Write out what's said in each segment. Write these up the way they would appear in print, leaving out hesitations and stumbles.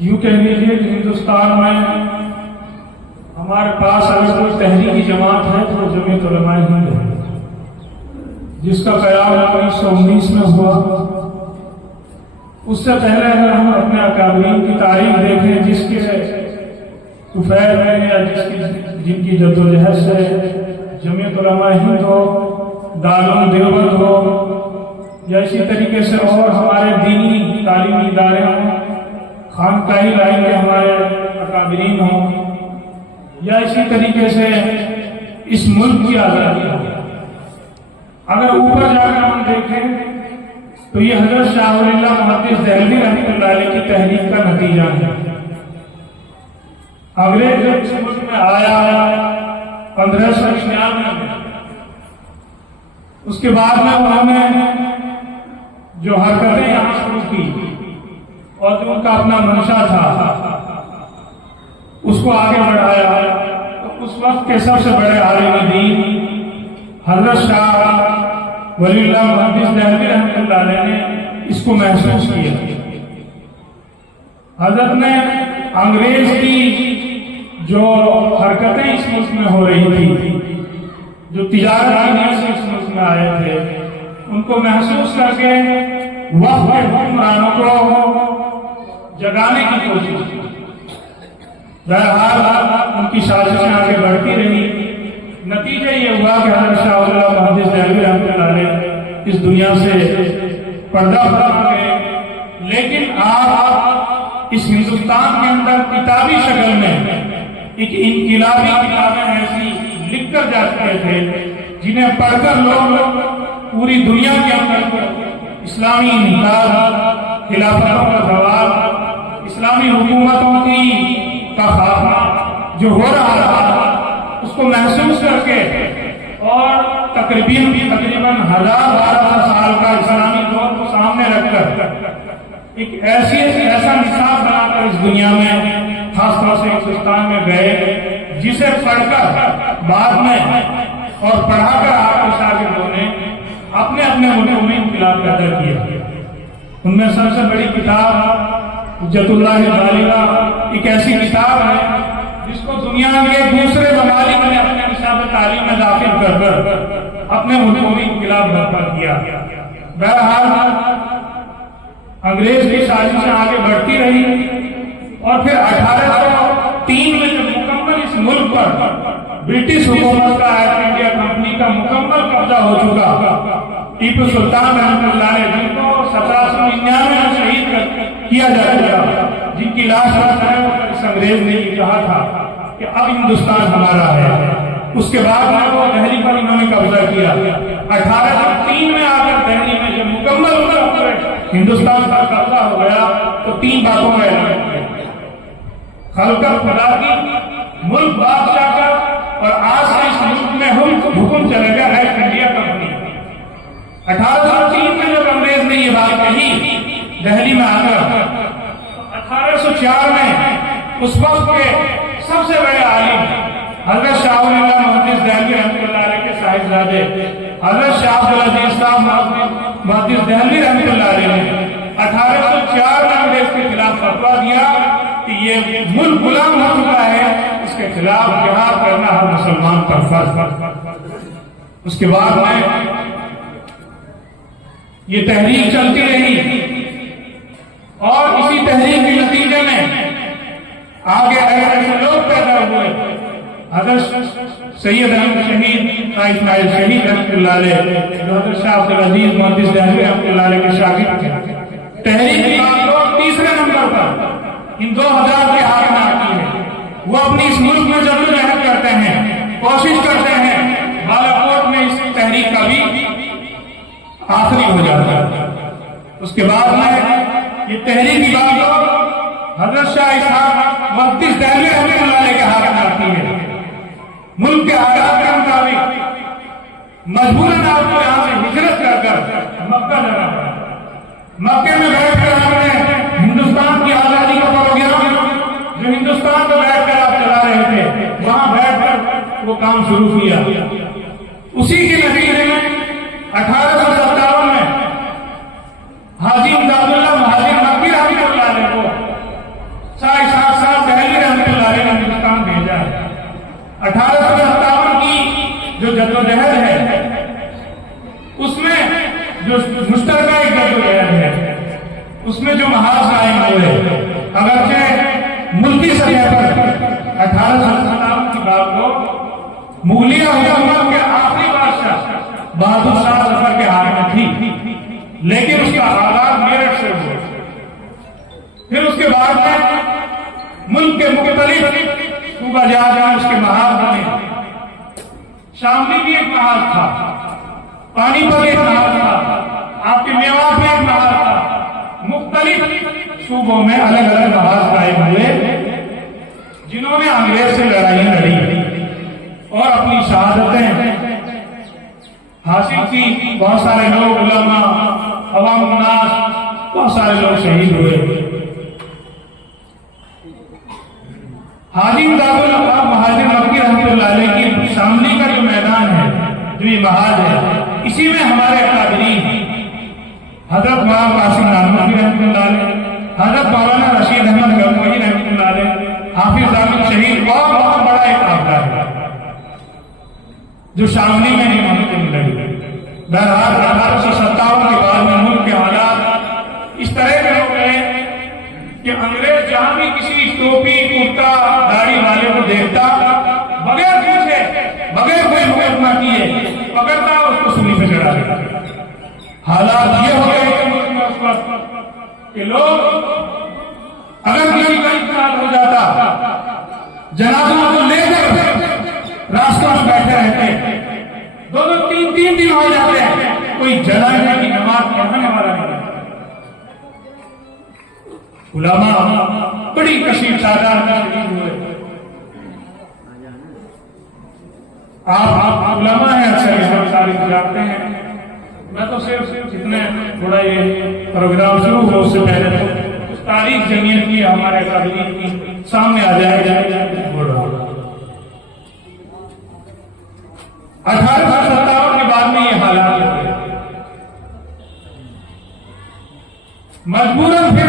یوں کہہ لیجیے کہ ہندوستان میں ہمارے پاس اگر کوئی تحریکی جماعت ہے تو جمعیت علماء ہند ہے، جس کا قیام 1919 میں ہوا۔ اس سے پہلے اگر ہم اپنے اکابرین کی تاریخ دیکھیں، جس کے طفیل میں یا جن کی جدوجہد سے جمعیت علماء ہند ہو، دارالعلوم دیوبند ہو، یا اسی طریقے سے اور ہمارے دینی تعلیمی ادارے ہوں، خانقاہی لائن کے ہمارے اکابرین ہوں، یا اسی طریقے سے اس ملک کی آزادی ہو، اگر اوپر جا کر ہم دیکھیں تو یہ حضرت شاہ ولی اللہ محدث دہلوی رحمۃ اللہ علیہ کی تحریک کا نتیجہ ہے۔ انگریز جب اس ملک میں آیا 1596 میں، اس کے بعد میں انہوں نے جو حرکتیں یہاں شروع کی اور جو ان کا اپنا منشا تھا اس کو آگے بڑھایا، تو اس وقت کے سب سے بڑے عالم دین حضرت شاہ ولی اللہ محدث دہلوی رحمۃ اللہ علیہ نے اس کو محسوس کیا۔ حضرت نے انگریز کی جو حرکتیں اس ملک میں ہو رہی تھی، جو تجارت سے اس ملک میں آئے تھے، ان کو محسوس کر کے وقت کے حکمرانوں کو جگانے کی کوشش کی۔ بہرحال ان کی سازشیں آگے بڑھتی رہی، نتیجہ یہ ہوا کہ حضرت شاہ ولی اللہ محدث دہلوی رحمۃ اللہ علیہ اس دنیا سے پردہ فرما گئے۔ لیکن آپ اس ہندوستان کے اندر کتابی شکل میں ایک انقلابی کتابیں ایسی لکھ کر جا چکے تھے جنہیں پڑھ کر لوگ پوری دنیا کے اندر اسلامی انقلاب، خلافتوں کا زوال، اسلامی حکومتوں کا خاتمہ جو ہو رہا تھا اس کو محسوس کر کے، اور تقریباً 1000-1200 سال کا اسلامی دور کو سامنے رکھ کر ایک ایسا نصاب بنا کر اس دنیا میں خاص طور سے ہندوستان میں گئے، جسے پڑھ کر بعد میں اور پڑھا کر آپ کے شاگردوں نے اپنے اپنے ملکوں میں انقلاب پیدا کیا۔ ان میں سب سے بڑی کتاب حجت اللہ بالغہ ایک ایسی کتاب ہے جس کو دنیا کے دوسرے ممالک نے اپنے نصاب تعلیم میں داخل کر کر اپنے ملکوں میں انقلاب برپا کیا۔ بہرحال انگریز کی سازشیں آگے بڑھتی رہی، اور پھر 1803 میں جب مکمل اس ملک پر برٹش حکومت کا ایسٹ انڈیا کمپنی کا مکمل قبضہ ہو چکا، ٹیپو سلطان رحمۃ اللہ علیہ جن کو 1799 میں شہید کیا جائے گا، جن کی لاش اس انگریز نے یہ کہا تھا کہ اب ہندوستان ہمارا ہے، اس کے بعد وہ دہلی پر انہوں نے قبضہ کیا۔ 1803 میں آ کر دہلی میں جب مکمل ہندوستان کا قبضہ ہو گیا تو 3 باتوں کا اعلان کیا: خلقت خدا کی، ملک بادشاہ کا، اور آج سے اس ملک میں حکم چلے گا ایسٹ انڈیا کمپنی۔ 1803 میں جب انگریز نے یہ بات کہی دہلی میں آ کر، 1804 میں اس وقت کے سب سے بڑے عالم حضرت شاہ ولی اللہ محدث دہلوی رحمۃ اللہ علیہ کے صاحبزادے حضرت شاہ عبدالعزیز صاحب محدث دہلوی رحمۃ اللہ علیہ نے 1804 میں انگریز کے خلاف فتویٰ دیا کہ یہ ملک غلام ہو چکا ہے، اس کے خلاف جہاد کرنا ہر مسلمان پر فرض۔ اس کے بعد میں یہ تحریک چلتی رہی، اور اسی تحریک کے نتیجے میں آگے ایسے لوگ پیدا ہوئے، حضرت سید احمد شہید اسماعیل شہید رحمۃ اللہ علیہ جو حضرت شاہ عبدالعزیز محدث دہلوی رحمۃ اللہ علیہ کے شاگرد تھے۔ تحریک کے بعد لوگ تیسرے نمبر پر ان 2000 کے ہاتھ میں آتی ہے، وہ اپنی اس ملک میں جدوجہد کرتے ہیں، کوشش کرتے ہیں، بالاکوٹ میں اس تحریک کا بھی آخری ہو جاتا ہے۔ اس کے بعد میں یہ تحریک کی بات حضرت شاہ اسحاق محدث دہلوی رحمۃ اللہ علیہ کے ہاتھ میں آتی ہے۔ ملک کے حالات کے مطابق مجبوراً آپ کو یہاں سے ہجرت کر مکہ جانا پڑا۔ مکے میں بیٹھ کر آپ نے ہندوستان کی آزادی کا پروگرام جو ہندوستان میں بیٹھ کر آپ چلا رہے تھے، وہاں بیٹھ کر وہ کام شروع کیا۔ اسی کے نتیجے میں 1857 میں حاجی جو مشترکہ ایک جدوجہد ہے اس میں جو محاذ قائم ہوئے، اگرچہ ملکی سطح پر 1857 کی بات کو مغلیہ حکومت کے آخری بادشاہ بہادر شاہ ظفر کے ہاتھ میں تھی، لیکن اس کا آغاز میرٹھ سے ہوا۔ پھر اس کے بعد میں ملک کے مختلف صوبہ جہاں اس کے محاذ بنے۔ شاملی بھی ایک محاذ تھا، پانی پت ایک محاذ تھا، آپ کے میوات میں ایک محاذ تھا۔ مختلف صوبوں میں الگ الگ محاذ قائم ہوئے جنہوں نے انگریز سے لڑائیاں لڑی اور اپنی شہادتیں حاصل کی۔ بہت سارے لوگ، علماء، عوام الناس، بہت سارے لوگ شہید ہوئے۔ حاجی امداد اللہ مہاجر مکی رحمۃ اللہ علیہ کی شاملی کا جو میدان ہے، جو یہ محاذ ہے، اسی میں ہمارے اکابرین حضرت مولانا قاسم نانوتوی رحمۃ اللہ علیہ، حضرت مولانا رشید احمد گنگوہی رحمۃ اللہ علیہ، حافظ ضابط شہید، بہت بڑا ایک قافلہ ہے جو شاملی میں نہیں لڑی۔ بہرحال 1857 کے بعد میں ملک کے حالات اس طرح کے ہو گئے کہ انگریز جہاں بھی کسی ٹوپی کرتا داڑھی والے کو دیکھتا، بغیر پوچھے، بغیر کوئی مقدمہ کیے پکڑتا، اس کو سولی پہ چڑھا دیتا۔ حالات یہ ہو گئے کہ ملک میں اس وقت کہ لوگ اگر کسی کا انتقال ہو جاتا، جنازوں کو لے کر راستوں میں بیٹھے رہتے، دو دو تین تین دن ہو جاتے ہیں، کوئی جنازے کی نماز پڑھنے والا نہیں۔ علماء بڑی کثیر تعداد میں شہید ہوئے۔ آپ علماء ہیں، اچھا یہ ساری جانتے ہیں۔ میں تو صرف اتنے تھوڑا یہ پروگرام شروع ہو اس سے پہلے تو اس تاریخ جمعیت کی ہمارے اکابرین کی سامنے آ جائے گا۔ 1857 کے بعد میں یہ حالات ہوئے، مجبوراً پھر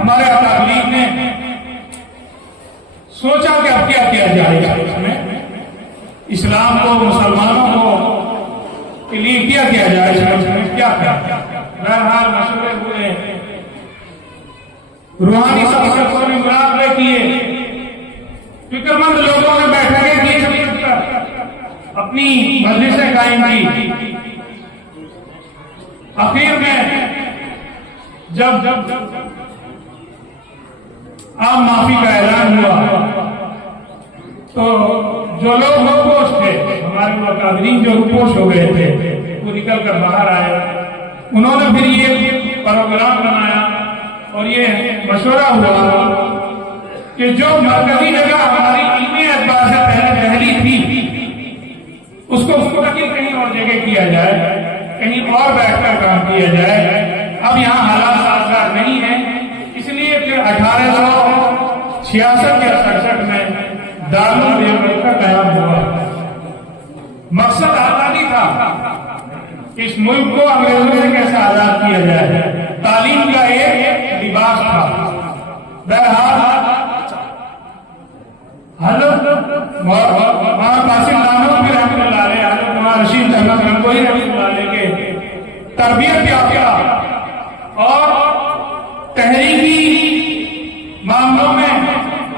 ہمارے اکابرین نے سوچا کہ اب کیا کیا جائے گا، اس میں اسلام کو، مسلمانوں کو کے لیے کیا کیا جائے، اس میں کیا کیا۔ بہرحال مشورے ہوئے، روحانی شخصیتوں نے مراقبے کیے، فکر مند لوگوں نے بیٹھکیں کی، اپنی مجلسیں قائم کی۔ آخر میں جب عام معافی کا اعلان ہوا تو جو لوگ روپوش تھے، ہمارے اکابرین جو روپوش ہو گئے تھے، وہ نکل کر باہر آئے۔ انہوں نے پھر یہ پروگرام بنایا اور یہ مشورہ ہوا کہ جو مرکزی جگہ ہماری علمی اعتبار سے پہلے دہلی تھی، اس کو مستقل کہیں اور جگہ کیا جائے، کہیں اور بیٹھ کر کام کیا جائے۔ اب یہاں حالات سازگار نہیں ہیں، اس لیے پھر 1866 یا 67 میں دارالعلوم کا قیام ہوا۔ مقصد آزادی تھا کہ اس ملک کو انگریزوں سے کیسے آزاد کیا جائے، تعلیم کا ایک لباس تھا۔ بہرحال حضرت مولانا قاسم نانوتوی رحمۃ اللہ علیہ، حضرت مولانا رشید احمد گنگوہی رحمۃ اللہ علیہ کے تربیت یافتہ اور تحریری معاملوں میں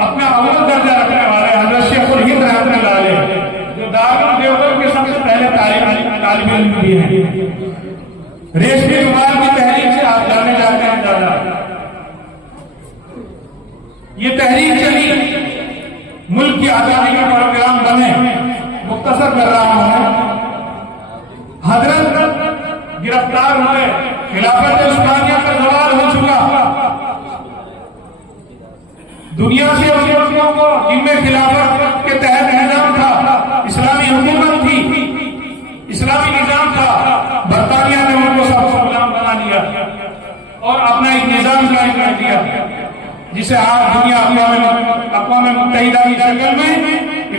اپنا اول درجہ رکھنے والے حضرت شیخ الہند رحمۃ اللہ علیہ، جو دارالعلوم دیوبند کے سب سے پہلے طالب علم بھی ہیں، ریشمی رومال کی تحریک سے آپ جانے جاتے ہیں دادا۔ یہ تحریک چلی، ملک کی آزادی کا پروگرام بنے۔ مختصر کر رہا ہوں، حضرت گرفتار ہوئے، خلافت عثمانیہ کا زوال ہو چکا، دنیا سے ان لوگوں کو جن میں خلافت کے تحت نظام تھا، اسلامی حکومت تھی، اسلامی نظام تھا، برطانیہ نے ان کو سب کو غلام بنا لیا اور اپنا ایک نظام قائم کر دیا، جسے آج دنیا اقوام متحدہ کی شکل میں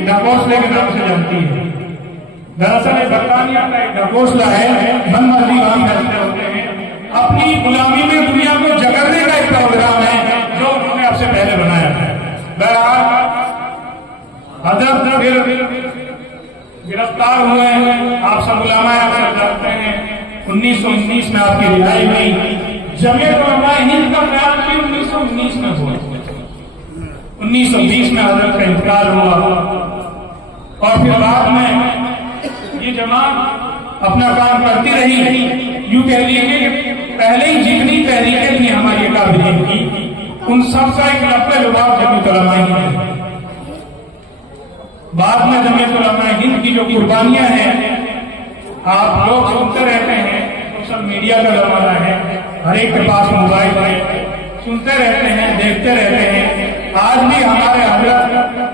ڈھکوسلے کے نام سے جانتی ہے۔ دراصل برطانیہ کا ایک ڈھکوسلا ہے، من مرضی وہاں فیصلے ہوتے ہیں، اپنی غلامی میں دنیا کو جکڑنے کا ایک پروگرام ہے جو انہوں نے اب سے پہلے بنایا ہے۔ بہرحال حضرت پھر گرفتار ہوئے ہیں، آپ سب علماء اکثر جانتے ہیں۔ 1900 1919 میں آپ کی رہائی ہوئی. جمعیت علماء ہند کا قیام بھی 1919 میں ہوا. 1920 میں حضرت کا انتقال ہوا اور پھر بعد میں یہ جماعت اپنا کام کرتی رہی. یوں کہہ لیجیے کہ پہلے ہی جتنی تحریکیں تھیں ہماری اکابرین کی ان سب کا ایک لپے لباب جمعیت علماء ہند ہے. بعد میں جمعیت علماء ہند کی جو قربانیاں ہیں آپ لوگ سنتے رہتے ہیں. سوشل میڈیا کا زمانہ ہے, ہر ایک کے پاس موبائل ہے, سنتے رہتے ہیں, دیکھتے رہتے ہیں. آج بھی ہمارے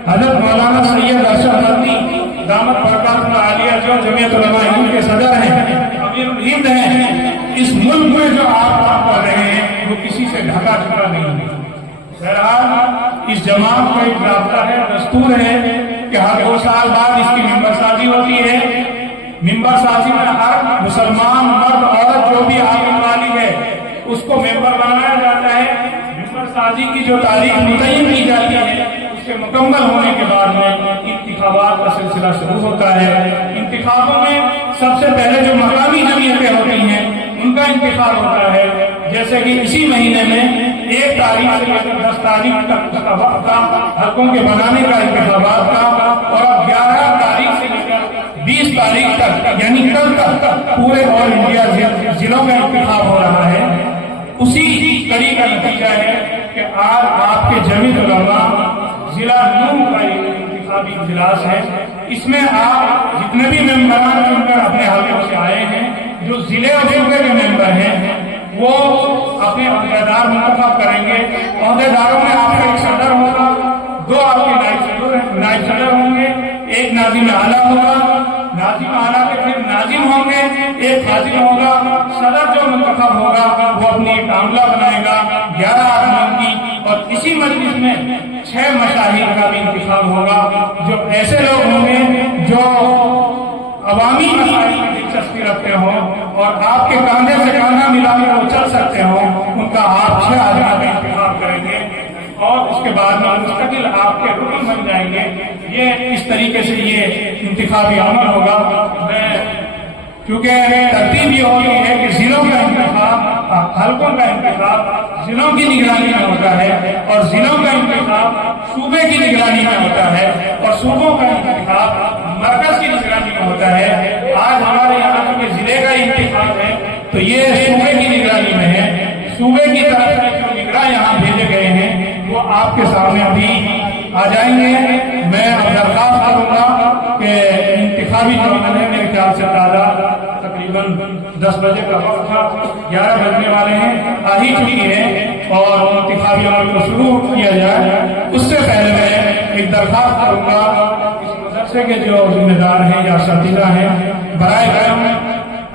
حضرت مولانا سید ارشد مدنی دامت برکاتہ عالیہ جو جمعیت علماء ہند کے صدر ہیں, امیر الہند ہیں, اس ملک میں جو آپ کام کر رہے ہیں وہ کسی سے ڈھکا چھپا نہیں ہے. بہرحال اس جماعت کا ایک رابطہ ہے, دستور ہے کہ ہر 2 سال بعد اس کی ممبر سازی ہوتی ہے. ممبر سازی میں ہر مسلمان مرد عورت جو بھی آنے والی ہے اس کو ممبر بنایا جاتا ہے. ممبر سازی کی جو تاریخ متعین کی جاتی ہے اس کے مکمل ہونے کے بعد میں انتخابات کا سلسلہ شروع ہوتا ہے. انتخابوں میں سب سے پہلے جو مقامی جمعیتیں ہوتی ہیں ان کا انتخاب ہوتا ہے. جیسے کہ اسی مہینے میں 1 تاریخ سے لے کر 10 تاریخ تک حلقوں کے بنانے کا انتخابات کا, اور اب 11 تاریخ سے لے کر 20 تاریخ تک یعنی کل تک پورے آل انڈیا ضلعوں کا انتخاب ہو رہا ہے. اسی کڑی کا نتیجہ ہے کہ آج آپ کے جمعیت علماء ضلع نون کا ایک انتخابی اجلاس ہے. اس میں آپ جتنے بھی ممبران چن کر اپنے حلقوں سے آئے ہیں, جو ضلع اور صوبے کے ممبر ہیں وہ اپنے عہدیدار منتخب کریں گے. عہدیداروں میں آپ کا ایک صدر ہوگا, 2 آپ کے نائب صدر ہوں گے, 1 ناظم اعلیٰ ہوگا, ناظم اعلیٰ کے پھر ناظم ہوں گے, 1 حاضر ہوگا. صدر جو منتخب ہوگا وہ اپنی ایک عاملہ بنائے گا 11 آدمیوں کی, اور اسی مجلس میں 6 مشاہیر کا بھی انتخاب ہوگا جو ایسے لوگ ہوں گے جو عوامی مسائل میں دلچسپی رکھتے ہوں اور آپ کے کاندھے سے کاندھا ملا کر وہ چل سکتے ہوں. ان کا آپ 6 آدمیوں کا انتخاب کریں گے اور اس کے بعد میں مستقل آپ کے رکن بن جائیں گے. یہ اس طریقے سے یہ انتخابی عمل ہوگا. میں کیونکہ ترتیب یہ ہوتی ہے کہ ضلعوں کا انتخاب, حلقوں کا انتخاب ضلعوں کی نگرانی میں ہوتا ہے, اور ضلعوں کا انتخاب صوبے کی نگرانی میں ہوتا ہے, اور صوبوں کا انتخاب مرکز کی نگرانی میں ہوتا ہے. آج ہمارے یہاں کے ضلع کا انتخاب ہے تو یہ صوبے کی نگرانی میں ہے. صوبے کی طرف سے جو نگراں یہاں بھیجے گئے ہیں وہ آپ کے سامنے ابھی آ جائیں گے. میں درخواست کروں گا کہ انتخابی جو عمل ہے میرے خیال سے تقریباً 10 بجے کا وقت تھا, 11 بجنے والے ہیں, آ ہی چکی ہے, اور انتخابی عمل کو شروع کیا جائے. اس سے پہلے میں ایک درخواست کروں گا اس مدرسے کے جو ذمہ دار ہیں یا اساتذہ ہیں, برائے کرم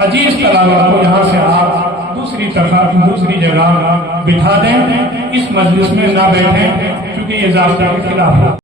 عزیز طلباء کو یہاں سے آپ دوسری جگہ بٹھا دیں, اس مجلس میں نہ بیٹھیں کیونکہ یہ ضابطہ کے خلاف ہے.